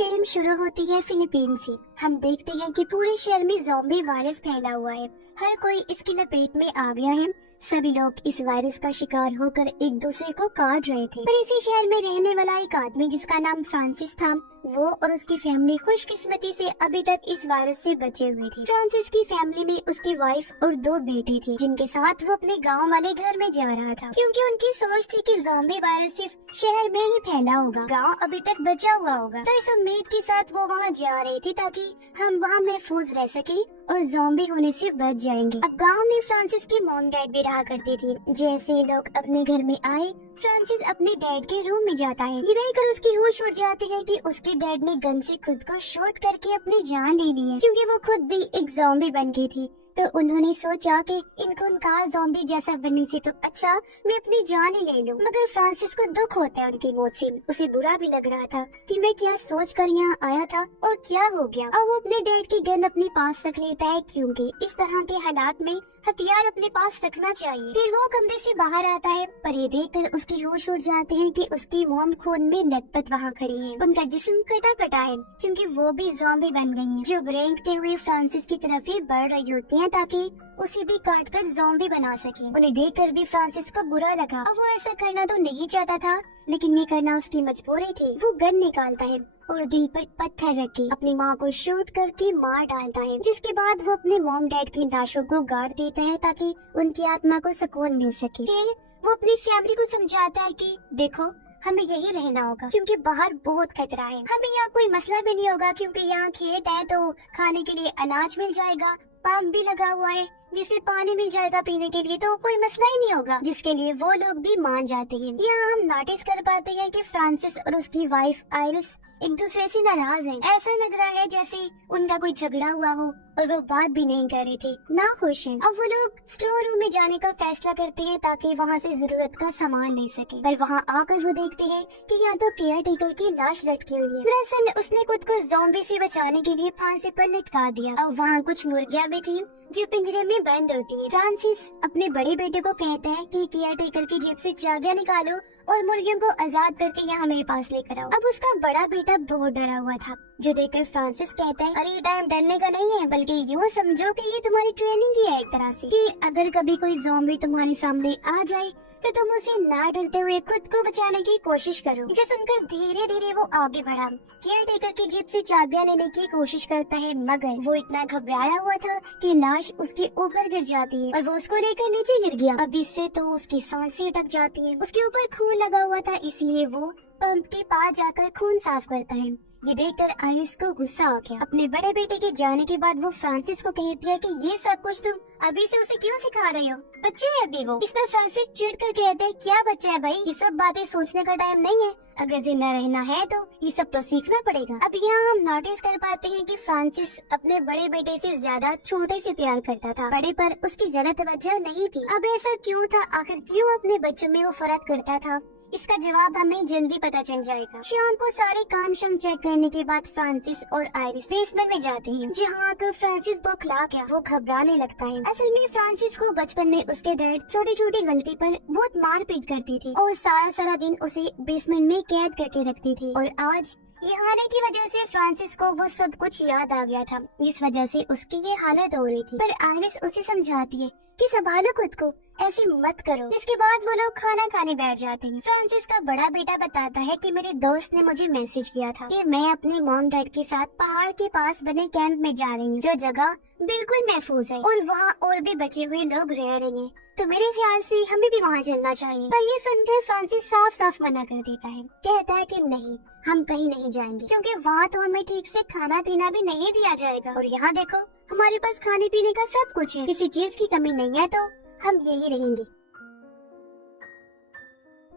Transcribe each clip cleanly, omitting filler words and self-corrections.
Film शुरू होती है फिलीपीन से। हम देखते हैं कि पूरे शहर में ज़ॉम्बी वायरस फैला हुआ है। हर कोई इसकी लपेट में आ गया है। सभी लोग इस वायरस का शिकार होकर एक दूसरे को काट रहे थे। पर इसी शहर में रहने वाला एक आदमी जिसका नाम फ्रांसिस था, वो और उसकी फैमिली खुशकिस्मती से अभी तक इस वायरस से बचे हुए थे। फ्रांसिस की फैमिली में उसकी वाइफ और 2 बेटे थे, जिनके साथ वो अपने गांव वाले घर में जा रहा था, क्योंकि उनकी सोच थी कि ज़ॉम्बी वायरस सिर्फ शहर में ही फैला होगा, गांव अभी तक बचा हुआ होगा। तो इस उम्मीद के साथ वो वहां जा रहे थे ताकि हम वहां महफूज रह सके और ज़ॉम्बी होने से बच जाएंगे। अब गांव में फ्रांसिस की मॉम डैड भी रहा करती थी। जैसे ही लोग अपने घर में आए, फ्रांसिस अपने डैड के रूम में जाता है। ये देखकर उसकी होश उड़ जाती है कि उसके डैड ने गन से खुद को शूट करके अपनी जान ले ली है, क्योंकि वो खुद भी एक ज़ॉम्बी बन गई थी। तो उन्होंने सोचा कि इन खूंखार ज़ॉम्बी जैसा बनने से तो अच्छा मैं अपनी जान ही ले लूं। मगर फ्रांसिस को दुख होता है उनकी मौत से। उसे बुरा भी लग रहा था कि मैं क्या सोच कर यहाँ आया था और क्या हो गया। अब वो अपने डैड की गन अपने पास रख लेता है, क्योंकि इस तरह के हालात में हथियार अपने पास रखना चाहिए। फिर वो कमरे से बाहर आता है, पर ये देखकर उसकी होश उड़ जाते हैं कि उसकी मॉम खून में लथपथ वहाँ खड़ी है। उनका जिस्म कटा कटा है, क्योंकि वो भी ज़ॉम्बी बन गई हैं, जो रेंगते हुए फ्रांसिस की तरफ ही बढ़ रही होती हैं ताकि उसे भी काट कर ज़ॉम्बी बना सके। उन्हें देखकर भी फ्रांसिस को बुरा लगा। अब वो ऐसा करना तो नहीं चाहता था, लेकिन ये करना उसकी मजबूरी थी। वो गन निकालता है और दिल पर पत्थर रख के अपनी माँ को शूट करके मार डालता है, जिसके बाद वो अपने मॉम डैड की लाशों को गाड़ देता है ताकि उनकी आत्मा को सुकून मिल सके। फिर वो अपनी फैमिली को समझाता है कि देखो, हमें यही रहना होगा, क्योंकि बाहर बहुत खतरा है। हमें यहाँ कोई मसला भी नहीं होगा, क्योंकि यहाँ खेत है तो खाने के लिए अनाज मिल जाएगा, पंप भी लगा हुआ है जिससे पानी मिल जाएगा पीने के लिए, तो कोई मसला ही नहीं होगा, जिसके लिए वो लोग भी मान जाते हैं। यहाँ हम नोटिस कर पाते हैं कि फ्रांसिस और उसकी वाइफ आयरिस एक दूसरे से नाराज हैं। ऐसा लग रहा है जैसे उनका कोई झगड़ा हुआ हो और वो बात भी नहीं कर रहे थे, ना खुश हैं। अब वो लोग स्टोर रूम में जाने का फैसला करते हैं ताकि वहाँ से जरूरत का सामान ले सके। पर वहाँ आकर वो देखते हैं कि यहाँ तो केयर टेकर की लाश लटकी हुई है। दरअसल उसने खुद को ज़ॉम्बी से बचाने के लिए फांसी पर लटका दिया। अब वहाँ कुछ मुर्गियाँ भी थी जो पिंजरे में बंद होती है। फ्रांसिस अपने बड़े बेटे को कहता है कि केयर टेकर की जेब से चाबियां निकालो और मुर्गियों को आजाद करके यहाँ मेरे पास लेकर आओ। अब उसका बड़ा बेटा बहुत डरा हुआ था, जो देखकर फ्रांसिस कहता है, अरे टाइम डरने का नहीं है, बल्कि यूँ समझो कि ये तुम्हारी ट्रेनिंग ही है एक तरह से, कि अगर कभी कोई ज़ॉम्बी तुम्हारे सामने आ जाए तो तुम उसे ना डरते हुए खुद को बचाने की कोशिश करो। जो सुनकर धीरे धीरे वो आगे बढ़ा। केयर टेकर की जेब से चाबियां लेने की कोशिश करता है, मगर वो इतना घबराया हुआ था कि लाश उसके ऊपर गिर जाती है और वो उसको लेकर नीचे गिर गया। अब इससे तो उसकी सांसें अटक जाती है। उसके ऊपर खून लगा हुआ था, इसलिए वो पंप के पास जाकर खून साफ करता है। ये देखकर आयरिस को गुस्सा आ गया। अपने बड़े बेटे के जाने के बाद वो फ्रांसिस को कहती है कि ये सब कुछ तुम अभी से उसे क्यों सिखा रहे हो, बच्चे है अभी वो। इस पर फ्रांसिस चिढ़ कर कहते हैं, क्या बच्चा है भाई, ये सब बातें सोचने का टाइम नहीं है, अगर जिंदा रहना है तो ये सब तो सीखना पड़ेगा। अब यहाँ हम नोटिस कर पाते हैं कि फ्रांसिस अपने बड़े बेटे से ज्यादा छोटे से प्यार करता था, बड़े पर उसकी ज्यादा तवज्जो नहीं थी। अब ऐसा क्यों था, आखिर क्यों अपने बच्चों में वो फर्क करता था, इसका जवाब हमें जल्दी पता चल जाएगा। शाम को सारे काम शाम चेक करने के बाद फ्रांसिस और आयरिस बेसमेंट में जाते हैं, जहाँ आकर फ्रांसिस बौखला गया। वो घबराने लगता है। असल में फ्रांसिस को बचपन में उसके डैड छोटी छोटी गलती पर बहुत मार पीट करती थी और सारा सारा दिन उसे बेसमेंट में कैद करके रखती थी। और आज ये आने की वजह से फ्रांसिस को वो सब कुछ याद आ गया था, इस वजह से उसकी ये हालत हो रही थी। पर आयरिस उसे समझाती है कि संभालो खुद को, ऐसे मत करो। इसके बाद वो लोग खाना खाने बैठ जाते हैं। फ्रांसिस का बड़ा बेटा बताता है कि मेरे दोस्त ने मुझे मैसेज किया था कि मैं अपने मॉम डैड के साथ पहाड़ के पास बने कैंप में जा रही हूँ, जो जगह बिल्कुल महफूज है और वहाँ और भी बचे हुए लोग रह रहे हैं, तो मेरे ख्याल से हमें भी वहाँ चलना चाहिए। पर ये सुनकर फ्रांसिस साफ साफ मना कर देता है, कहता है कि नहीं, हम कहीं नहीं जाएंगे, क्योंकि वहाँ तो हमें ठीक से खाना पीना भी नहीं दिया जाएगा, और यहाँ देखो हमारे पास खाने पीने का सब कुछ है, किसी चीज की कमी नहीं है, तो हम यही रहेंगे।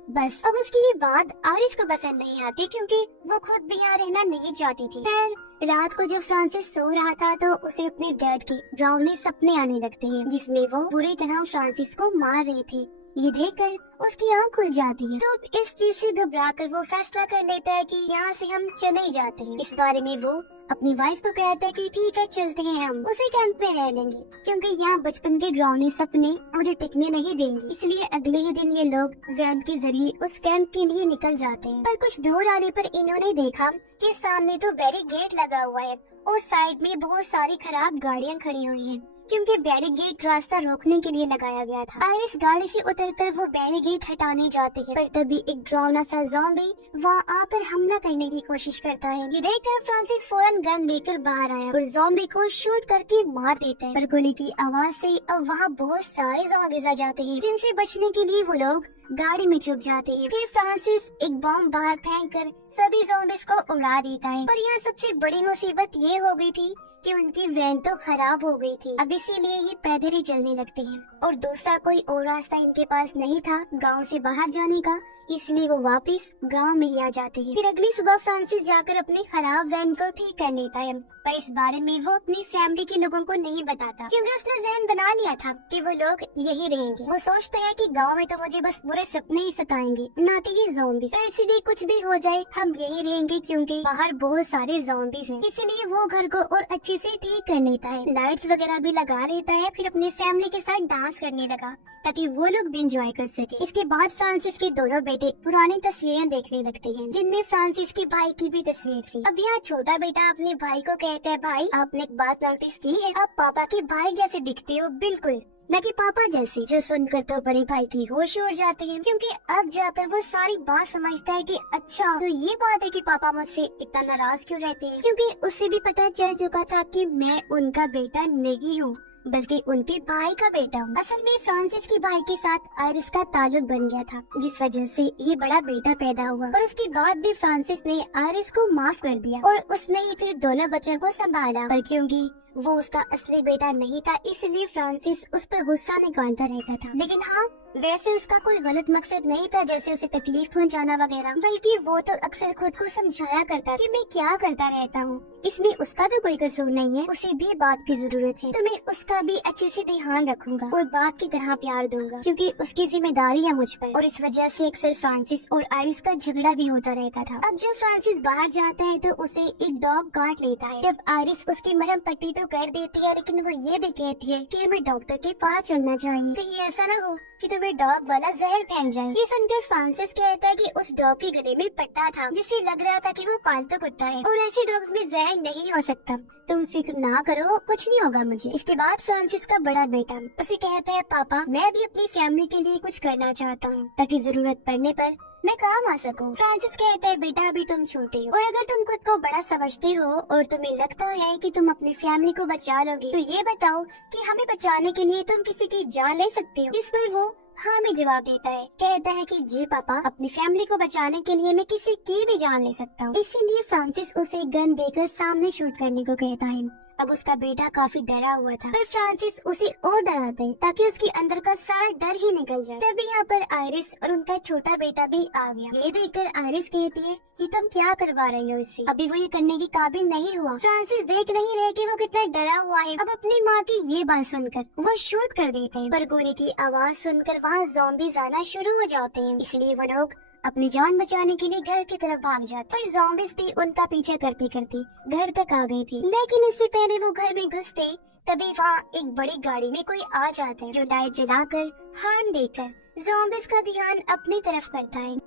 बस अब उसकी ये बात आयरिस को पसंद नहीं आती, क्योंकि वो खुद भी यहाँ रहना नहीं चाहती थी। फिर रात को जब फ्रांसिस सो रहा था तो उसे अपने डैड के डरावने सपने आने लगते हैं, जिसमें वो बुरी तरह फ्रांसिस को मार रहे थे। ये देखकर उसकी आंख खुल जाती है। तो अब इस चीज से घबरा कर वो फैसला कर लेता है कि यहाँ से हम चले ही जाते हैं। इस बारे में वो अपनी वाइफ को कहता है कि ठीक है चलते हैं, हम उसी कैंप में रह लेंगे, क्योंकि यहाँ बचपन के डरावने सपने मुझे टिकने नहीं देंगे। इसलिए अगले ही दिन ये लोग वैन के जरिए उस कैंप के लिए निकल जाते हैं। पर कुछ दूर आने पर इन्होंने देखा कि सामने तो बैरिकेड लगा हुआ है और साइड में बहुत सारी खराब गाड़ियाँ खड़ी हुई है, क्योंकि बैरिकेड रास्ता रोकने के लिए लगाया गया था। आयरिस गाड़ी से उतरकर वो बैरिकेड हटाने जाती है, पर तभी एक डरावना सा ज़ॉम्बी वहाँ आकर हमला करने की कोशिश करता है। ये देखकर फ्रांसिस फौरन गन लेकर बाहर आया और ज़ॉम्बी को शूट करके मार देता है। पर गोली की आवाज से अब वहाँ बहुत सारे ज़ॉम्बीज़ आ जाते हैं, जिनसे बचने के लिए वो लोग गाड़ी में छुप जाते हैं। फिर फ्रांसिस एक बम बाहर फेंककर सभी ज़ॉम्बीज़ को उड़ा देता है। पर यहाँ सबसे बड़ी मुसीबत ये हो गई थी कि उनकी वैन तो खराब हो गई थी। अब इसीलिए ये पैदल ही चलने लगते हैं और दूसरा कोई और रास्ता इनके पास नहीं था गांव से बाहर जाने का, इसलिए वो वापस गांव में ही आ जाते हैं। फिर अगली सुबह फ्रांसिस जाकर अपनी खराब वैन को ठीक कर लेता है, पर इस बारे में वो अपनी फैमिली के लोगों को नहीं बताता, क्योंकि उसने जहन बना लिया था कि वो लोग यही रहेंगे। वो सोचता है कि गांव में तो मुझे बस बुरे सपने ही सताएंगे, ना कि ये ज़ॉम्बीज़। तो इसीलिए कुछ भी हो जाए हम यही रहेंगे, क्योंकि बाहर बहुत सारे ज़ॉम्बीज़ हैं। इसीलिए वो घर को और अच्छे से ठीक कर लेता है, लाइट्स वगैरह भी लगा लेता है। फिर अपने फैमिली के साथ डांस करने लगा ताकि वो लोग भी इंजॉय कर सके। इसके बाद फ्रांसिस के दोनों बेटे पुरानी तस्वीरें देखने लगते हैं, जिनमें फ्रांसिस के भाई की भी तस्वीर थी। अब यहाँ छोटा बेटा अपने भाई को कहता है, भाई आपने एक बात नोटिस की है, आप पापा के भाई जैसे दिखते हो, बिल्कुल न कि पापा जैसे। जो सुनकर तो बड़े भाई की होश उड़ जाते हैं, क्योंकि अब जाकर वो सारी बात समझता है कि अच्छा तो ये बात है कि पापा मुझसे इतना नाराज क्यों रहते हैं, क्योंकि उसे भी पता चल चुका था कि मैं उनका बेटा नहीं हूँ, बल्कि उनके भाई का बेटा हूँ। असल में फ्रांसिस के भाई के साथ आयरिस का ताल्लुक बन गया था, जिस वजह से ये बड़ा बेटा पैदा हुआ। और उसके बाद भी फ्रांसिस ने आयरिस को माफ कर दिया और उसने ही फिर दोनों बच्चों को संभाला। पर क्योंकि वो उसका असली बेटा नहीं था, इसलिए फ्रांसिस उस पर गुस्सा निकालता रहता था। लेकिन हाँ, वैसे उसका कोई गलत मकसद नहीं था, जैसे उसे तकलीफ पहुंचाना वगैरह, बल्कि वो तो अक्सर खुद को समझाया करता कि मैं क्या करता रहता हूँ, इसमें उसका तो कोई कसूर नहीं है, उसे भी बात की जरूरत है, तो मैं उसका भी अच्छे से ध्यान रखूंगा और बाप की तरह प्यार दूंगा, क्योंकि उसकी जिम्मेदारी है मुझ पर। और इस वजह से अक्सर फ्रांसिस और आयरिस का झगड़ा भी होता रहता था। अब जब फ्रांसिस बाहर जाता है तो उसे एक डॉग काट लेता है। जब आयरिस उसकी मरहम पट्टी तो कर देती है, लेकिन वो ये भी कहती है कि हमें डॉक्टर के पास चलना चाहिए, कहीं ऐसा न हो कि तुम्हें डॉग वाला जहर फैल जाए। ये सुनकर फ्रांसिस कहता है कि उस डॉग के गले में पट्टा था, जिससे लग रहा था कि वो पालतू कुत्ता है और ऐसे डॉग्स में जहर नहीं हो सकता, तुम फिक्र ना करो, कुछ नहीं होगा मुझे। इसके बाद फ्रांसिस का बड़ा बेटा उसे कहता है, पापा मैं भी अपनी फैमिली के लिए कुछ करना चाहता हूँ, ताकि जरूरत पड़ने पर मैं काम आ सकूं। फ्रांसिस कहता है, बेटा अभी तुम छोटे हो और अगर तुम खुद को बड़ा समझते हो और तुम्हें लगता है कि तुम अपनी फैमिली को बचा लोगे, तो ये बताओ कि हमें बचाने के लिए तुम किसी की जान ले सकते हो। इस पर वो हाँ में जवाब देता है, कहता है कि जी पापा, अपनी फैमिली को बचाने के लिए मैं किसी की भी जान ले सकता हूँ। इसीलिए फ्रांसिस उसे गन देकर सामने शूट करने को कहता है। अब उसका बेटा काफी डरा हुआ था, पर फ्रांसिस उसे और डराते हैं ताकि उसके अंदर का सारा डर ही निकल जाए। तभी यहाँ पर आयरिस और उनका छोटा बेटा भी आ गया। ये देखकर आयरिस कहती है कि तुम क्या करवा रही हो इससे, अभी वो ये करने की काबिल नहीं हुआ। फ्रांसिस देख नहीं रहे कि वो कितना डरा हुआ है। अब अपनी माँ की ये बात सुनकर वो शूट कर देते हैं, पर गोली की आवाज सुनकर वहाँ ज़ॉम्बीज़ आना शुरू हो जाते हैं। इसलिए वो लोग अपनी जान बचाने के लिए घर की तरफ भाग जाते, पर ज़ॉम्बीज़ भी उनका पीछा करते करते घर तक आ गई थी। लेकिन इससे पहले वो घर में घुसते तभी वहाँ एक बड़ी गाड़ी में कोई आ जाता है, जो लाइट जलाकर हॉर्न देकर ज़ॉम्बीज़ का ध्यान अपनी तरफ करता है।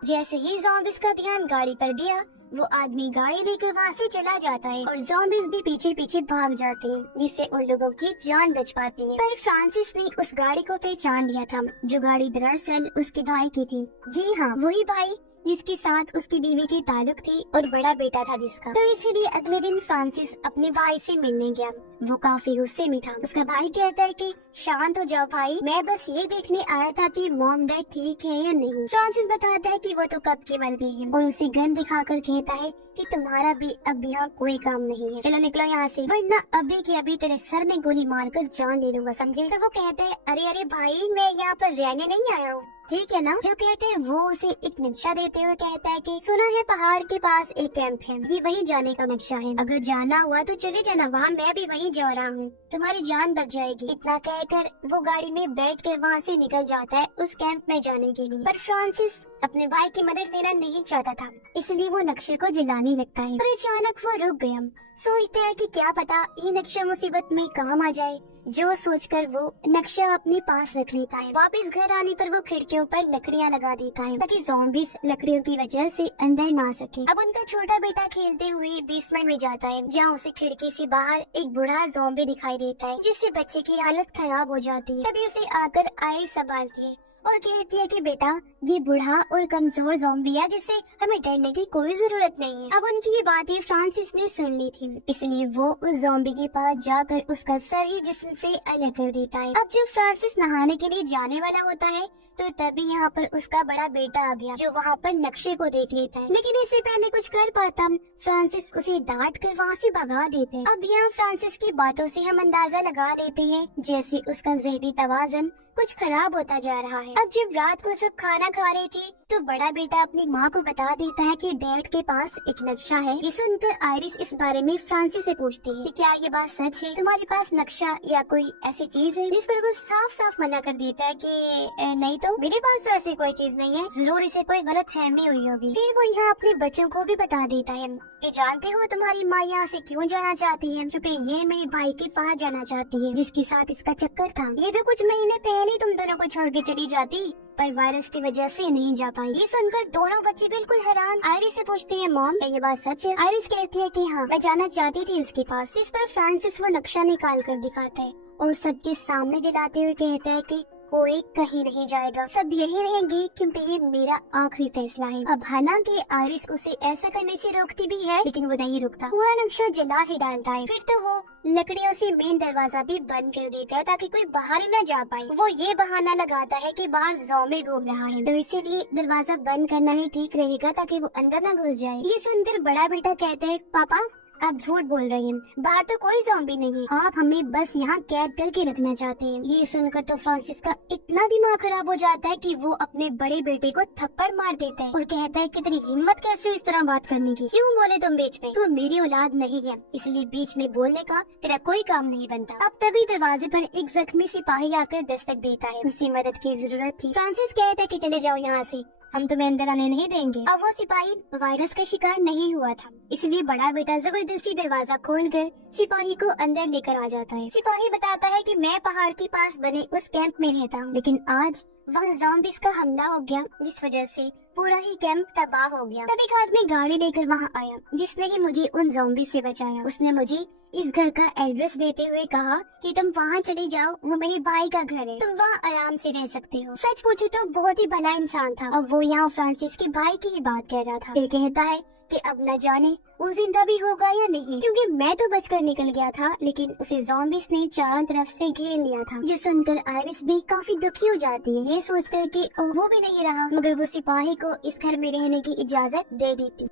जैसे ही ज़ॉम्बीज़ का ध्यान गाड़ी पर गया, वो आदमी गाड़ी लेकर वहाँ से चला जाता है और ज़ॉम्बीज़ भी पीछे पीछे भाग जाते हैं, जिससे उन लोगों की जान बच पाती है। पर फ्रांसिस ने उस गाड़ी को पहचान लिया था, जो गाड़ी दरअसल उसके भाई की थी। जी हाँ, वही भाई जिसके साथ उसकी बीवी की ताल्लुक थी और बड़ा बेटा था जिसका। तो इसीलिए अगले दिन फ्रांसिस अपने भाई से मिलने गया। वो काफी गुस्से में था। उसका भाई कहता है कि शांत हो जाओ भाई, मैं बस ये देखने आया था कि मॉम डैड ठीक है या नहीं। फ्रांसिस बताता है कि वो तो कब की मर गई है और उसे गन दिखाकर कहता है कि तुम्हारा भी अब यहाँ कोई काम नहीं है, चलो निकलो यहाँ से, वरना अभी के अभी तेरे सर में गोली मारकर जान ले लूंगा, समझे। तो वो कहता है, अरे अरे भाई, मैं यहाँ पर रहने नहीं आया हूँ, ठीक है ना। जो कहते हैं वो उसे एक नक्शा देते हुए कहता है कि सुना है पहाड़ के पास एक कैंप है, ये वहीं जाने का नक्शा है, अगर जाना हुआ तो चले जाना, वहाँ मैं भी वहीं जा रहा हूँ, तुम्हारी जान बच जाएगी। इतना कहकर वो गाड़ी में बैठकर वहाँ से निकल जाता है उस कैंप में जाने के लिए। पर फ्रांसिस अपने भाई की मदद लेना नहीं चाहता था, इसलिए वो नक्शे को जलाने लगता है। और अचानक वो रुक गया, सोचता है कि क्या पता ये नक्शा मुसीबत में काम आ जाए। जो सोचकर वो नक्शा अपने पास रख लेता है। वापस घर आने पर वो खिड़कियों पर लकड़ियां लगा देता है ताकि ज़ॉम्बीज़ लकड़ियों की वजह से अंदर ना सके। अब उनका छोटा बेटा खेलते हुए बेसमेंट में जाता है, जहाँ उसे खिड़की से बाहर एक बूढ़ा ज़ॉम्बी दिखाई देता है, जिससे बच्चे की हालत खराब हो जाती है। तभी उसे आकर आइरिस संभालती है और कहती है कि बेटा ये बूढ़ा और कमजोर ज़ॉम्बी है, जिससे हमें डरने की कोई जरूरत नहीं है। अब उनकी ये बातें फ्रांसिस ने सुन ली थी, इसलिए वो उस ज़ॉम्बी के पास जाकर उसका सर ही जिस्म से अलग कर देता है। अब जब फ्रांसिस नहाने के लिए जाने वाला होता है तो तभी यहाँ पर उसका बड़ा बेटा आ गया, जो वहाँ पर नक्शे को देख लेता है, लेकिन इससे पहले कुछ कर पाता फ्रांसिस उसे डांट कर वहाँ से भगा देते हैं। अब यहाँ फ्रांसिस की बातों से हम अंदाजा लगा लेते हैं जैसे उसका ज़हनी तवाज़ुन कुछ खराब होता जा रहा है। अब जब रात को सब खाना खा रहे थे तो बड़ा बेटा अपनी माँ को बता देता है कि डैड के पास एक नक्शा है। ये सुनकर आइरिस इस बारे में फ्रांसिस से पूछती है कि क्या ये बात सच है, तुम्हारे पास नक्शा या कोई ऐसी चीज है, जिस पर वो साफ साफ मना कर देता है कि नहीं तो मेरे पास तो ऐसी कोई चीज नहीं है, जरूर इसे कोई गलतफहमी हुई होगी। फिर वो यहाँ अपने बच्चों को भी बता देता है कि जानते हो तुम्हारी माँ यहाँ से क्यों जाना चाहती है, क्योंकि ये मेरे भाई के पास जाना चाहती है, जिसके साथ इसका चक्कर था। ये तो कुछ महीने पहले तुम दोनों को छोड़ के चली जाती, पर वायरस की वजह से नहीं जा पाई। ये सुनकर दोनों बच्चे बिल्कुल हैरान आइरिस से पूछते हैं मॉम ये बात सच है। आइरिस कहती है कि हाँ मैं जाना चाहती थी उसके पास। इस पर फ्रांसिस वो नक्शा निकाल कर दिखाता है और सबके सामने जलाते हुए कहता है कि कोई कहीं नहीं जाएगा, सब यही रहेंगे क्योंकि ये मेरा आखिरी फैसला है। अब हालांकि आइरिस उसे ऐसा करने से रोकती भी है, लेकिन वो नहीं रुकता, पूरा नक्शा जला ही डालता है। फिर तो वो लकड़ियों से मेन दरवाजा भी बंद कर देता है ताकि कोई बाहर ही न जा पाए। वो ये बहाना लगाता है कि बाहर ज़ॉम्बी घूम रहा है, तो इसीलिए दरवाजा बंद करना ही ठीक रहेगा ताकि वो अंदर न घुस जाए। ये सुनकर बड़ा बेटा कहता है पापा आप झूठ बोल रहे हैं, बाहर तो कोई ज़ॉम्बी नहीं है, आप हमें बस यहाँ कैद करके रखना चाहते हैं। ये सुनकर तो फ्रांसिस का इतना दिमाग खराब हो जाता है कि वो अपने बड़े बेटे को थप्पड़ मार देता है और कहता है कि तेरी हिम्मत कैसे इस तरह बात करने की, क्यों बोले तुम बीच में, तुम मेरी औलाद नहीं है, इसलिए बीच में बोलने का तेरा कोई काम नहीं बनता। अब तभी दरवाजे पर एक जख्मी सिपाही आकर दस्तक देता है, उससे मदद की जरूरत थी। फ्रांसिस कहता है कि चले जाओ यहाँ से, हम तुम्हें अंदर आने नहीं देंगे। अब वो सिपाही वायरस का शिकार नहीं हुआ था, इसलिए बड़ा बेटा जबरदस्ती दरवाजा खोलकर सिपाही को अंदर लेकर आ जाता है। सिपाही बताता है कि मैं पहाड़ के पास बने उस कैंप में रहता हूँ, लेकिन आज वहाँ ज़ॉम्बीज़ का हमला हो गया, जिस वजह से पूरा ही कैंप तबाह हो गया। तब एक आदमी गाड़ी लेकर वहाँ आया, जिसने ही मुझे उन ज़ॉम्बीज़ से बचाया। उसने मुझे इस घर का एड्रेस देते हुए कहा कि तुम वहाँ चले जाओ, वो मेरे भाई का घर है, तुम वहाँ आराम से रह सकते हो। सच पूछे तो बहुत ही भला इंसान था और वो यहाँ फ्रांसिस के भाई की ही बात कह रहा था। फिर कहता है कि अब न जाने वो जिंदा भी होगा या नहीं, क्योंकि मैं तो बचकर निकल गया था, लेकिन उसे ज़ॉम्बीज़ ने चारों तरफ से घेर लिया था। ये सुनकर आइरिस भी काफी दुखी हो जाती है, ये सोचकर कि वो भी नहीं रहा, मगर वो सिपाही को इस घर में रहने की इजाजत दे देती।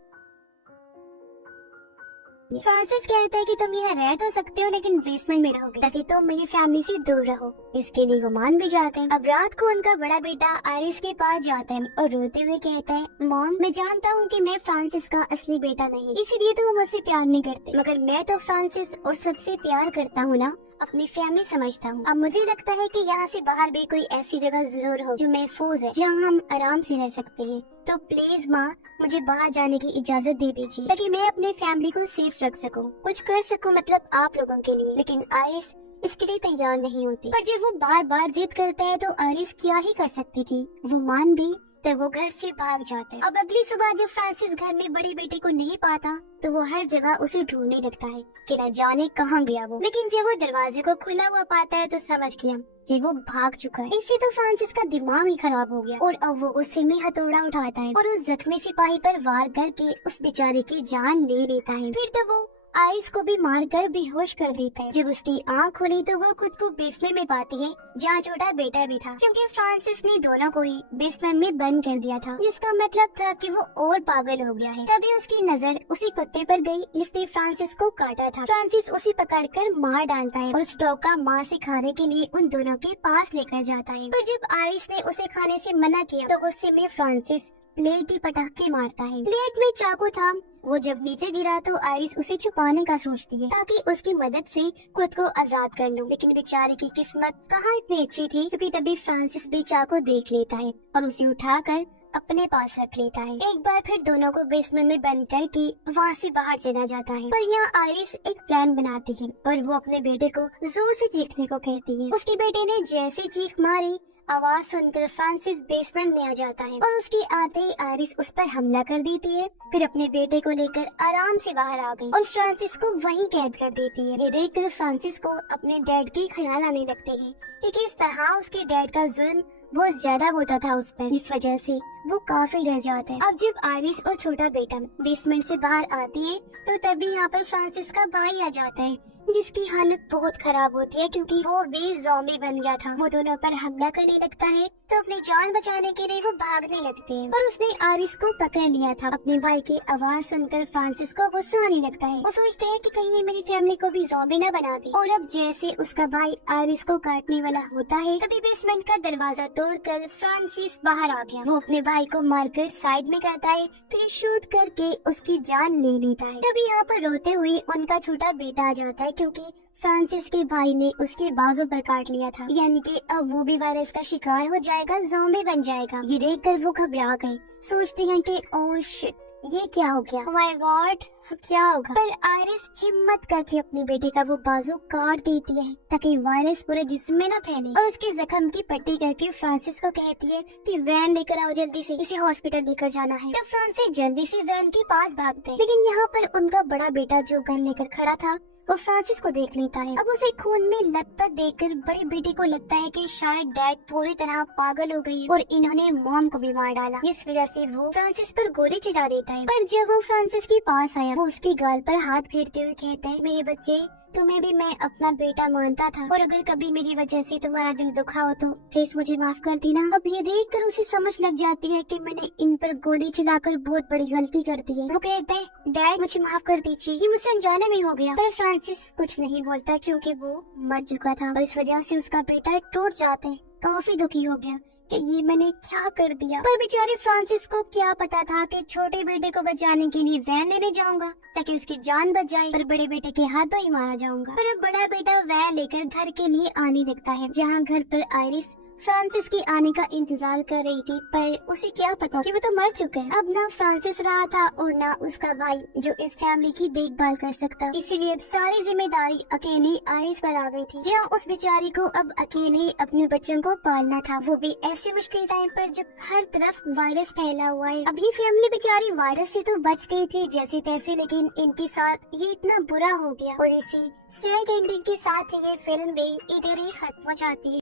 फ्रांसिस कहता है कि तुम यहाँ रह तो सकते हो, लेकिन बेसमेंट में रहोगे ताकि तुम मेरी फैमिली से दूर रहो। इसके लिए वो मान भी जाते हैं। अब रात को उनका बड़ा बेटा आइरिस के पास जाता है और रोते हुए कहता है मॉम मैं जानता हूँ कि मैं फ्रांसिस का असली बेटा नहीं, इसीलिए तो वो मुझसे प्यार नहीं करते, मगर मैं तो फ्रांसिस और सबसे प्यार करता हूँ ना, अपनी फैमिली समझता हूँ। अब मुझे लगता है कि यहाँ से बाहर भी कोई ऐसी जगह जरूर हो जो महफूज है, जहाँ हम आराम से रह सकते हैं। तो प्लीज माँ मुझे बाहर जाने की इजाजत दे दीजिए ताकि मैं अपने फैमिली को सेफ रख सकूं, कुछ कर सकूं, मतलब आप लोगों के लिए। लेकिन आइरिस इसके लिए तैयार नहीं होती, पर जब वो बार बार जिद करता है तो आइरिस क्या ही कर सकती थी, वो मान भी तो वो घर से भाग जाते हैं। अब अगली सुबह जब फ्रांसिस घर में बड़े बेटे को नहीं पाता तो वो हर जगह उसे ढूंढने लगता है कि न जाने कहाँ गया वो, लेकिन जब वो दरवाजे को खुला हुआ पाता है तो समझ गया कि वो भाग चुका है। इससे तो फ्रांसिस का दिमाग ही खराब हो गया और अब वो उससे में हथौड़ा उठाता है और उस जख्मी सिपाही पर वार करके उस बेचारे की जान ले लेता है। फिर तो वो आइरिस को भी मारकर बेहोश कर देता है। जब उसकी आंख खुली तो वो खुद को बेसमेंट में पाती है जहाँ छोटा बेटा भी था, क्योंकि फ्रांसिस ने दोनों को ही बेसमेंट में बंद कर दिया था, जिसका मतलब था कि वो और पागल हो गया है। तभी उसकी नजर उसी कुत्ते पर गई जिसने फ्रांसिस को काटा था। फ्रांसिस उसे पकड़कर मार डालता है और उस डॉग का मांस खाने के लिए उन दोनों के पास लेकर जाता है। पर जब आइरिस ने उसे खाने से मना किया तो गुस्से में फ्रांसिस प्लेट ही पटक के मारता है। प्लेट में चाकू था। वो जब नीचे गिरा तो आइरिस उसे छुपाने का सोचती है ताकि उसकी मदद से खुद को आजाद कर लूं, लेकिन बेचारे की किस्मत कहाँ इतनी अच्छी थी, क्योंकि तभी फ्रांसिस भी चाकू देख लेता है और उसे उठाकर अपने पास रख लेता है। एक बार फिर दोनों को बेसमेंट में बंद करके वहाँ से बाहर चला जाता है। पर यहाँ आइरिस एक प्लान बनाती है और वो अपने बेटे को जोर से चीखने को कहती है। उसके बेटे ने जैसे चीख मारी, आवाज सुनकर फ्रांसिस बेसमेंट में आ जाता है और उसके आते ही आइरिस उस पर हमला कर देती है। फिर अपने बेटे को लेकर आराम से बाहर आ गई और फ्रांसिस को वहीं कैद कर देती है। ये देखकर फ्रांसिस को अपने डैड के ख्याल आने लगते हैं कि किस तरह उसके डैड का जुल्म बहुत ज्यादा होता था उस पर। इस वजह से वो काफी डर जाता है। अब जब आइरिस और छोटा बेटा बेसमेंट से बाहर आती है तो तभी यहाँ पर फ्रांसिस का भाई आ जाता है, जिसकी हालत बहुत खराब होती है क्योंकि वो भी ज़ॉम्बी बन गया था। वो दोनों पर हमला करने लगता है तो अपनी जान बचाने के लिए वो भागने लगते हैं, पर उसने आइरिस को पकड़ लिया था। अपने भाई की आवाज सुनकर फ्रांसिस को गुस्सा आने लगता है। वो सोचते हैं कि कहीं ये मेरी फैमिली को भी ज़ॉम्बी न बना दे। और अब जैसे उसका भाई आइरिस को काटने वाला होता है तभी बेसमेंट का दरवाजा तोड़कर फ्रांसिस बाहर आ गया। वो अपने भाई को मारकर साइड में करता है, फिर शूट करके उसकी जान ले लेता है। तभी यहाँ पर रोते हुए उनका छोटा बेटा आ जाता है क्योंकि फ्रांसिस के भाई ने उसके बाजू पर काट लिया था, यानी कि अब वो भी वायरस का शिकार हो जाएगा, ज़ॉम्बी बन जाएगा। ये देखकर वो घबरा गए, सोचते हैं कि ओह शिट, ये क्या हो गया, माय गॉड क्या होगा। पर आइरिस हिम्मत करके अपने बेटे का वो बाजू काट देती है ताकि वायरस पूरे जिस्म में न फैले और उसके जख्म की पट्टी करके फ्रांसिस को कहती है कि वैन लेकर आओ, जल्दी से इसे हॉस्पिटल लेकर जाना है। तब फ्रांसिस जल्दी से वैन के पास भागते हैं, लेकिन यहाँ पर उनका बड़ा बेटा जो गन लेकर खड़ा था वो फ्रांसिस को देख लेता है। अब उसे खून में लथपथ देखकर बड़े बेटे को लगता है कि शायद डैड पूरी तरह पागल हो गई और इन्होंने मॉम को भी मार डाला। इस वजह से वो फ्रांसिस पर गोली चला देता है। पर जब वो फ्रांसिस के पास आया वो उसके गाल पर हाथ फेरते हुए कहता है, मेरे बच्चे, तुम्हें भी मैं अपना बेटा मानता था और अगर कभी मेरी वजह से तुम्हारा दिल दुखा हो तो प्लीज मुझे माफ कर देना। अब ये देखकर उसे समझ लग जाती है कि मैंने इन पर गोली चलाकर बहुत बड़ी गलती कर दी है। वो कहता है, डैड मुझे माफ कर दीजिए, ये मुझसे अनजाने में हो गया। पर फ्रांसिस कुछ नहीं बोलता क्योंकि वो मर चुका था और इस वजह से उसका बेटा टूट जाता है। काफी दुखी हो गया कि ये मैंने क्या कर दिया। पर बेचारे फ्रांसिस को क्या पता था कि छोटे बेटे को बचाने के लिए वैन लेने जाऊंगा ताकि उसकी जान बच जाए, पर बड़े बेटे के हाथों ही मारा जाऊंगा। पर अब बड़ा बेटा वैन लेकर घर के लिए आने लगता है, जहाँ घर पर आइरिस फ्रांसिस के आने का इंतजार कर रही थी, पर उसे क्या पता कि वो तो मर चुका है। अब ना फ्रांसिस रहा था और ना उसका भाई जो इस फैमिली की देखभाल कर सकता, इसीलिए अब सारी जिम्मेदारी अकेली आइरिस पर आ गई थी, जहाँ उस बेचारी को अब अकेले अपने बच्चों को पालना था, वो भी ऐसे मुश्किल टाइम पर जब हर तरफ वायरस फैला हुआ है। अब ये फैमिली बेचारी वायरस से तो बच गई थी जैसे तैसे, लेकिन इनके साथ ये इतना बुरा हो गया। और इसी सैड एंडिंग के साथ ये फिल्म भी इधर ही खत्म हो जाती है।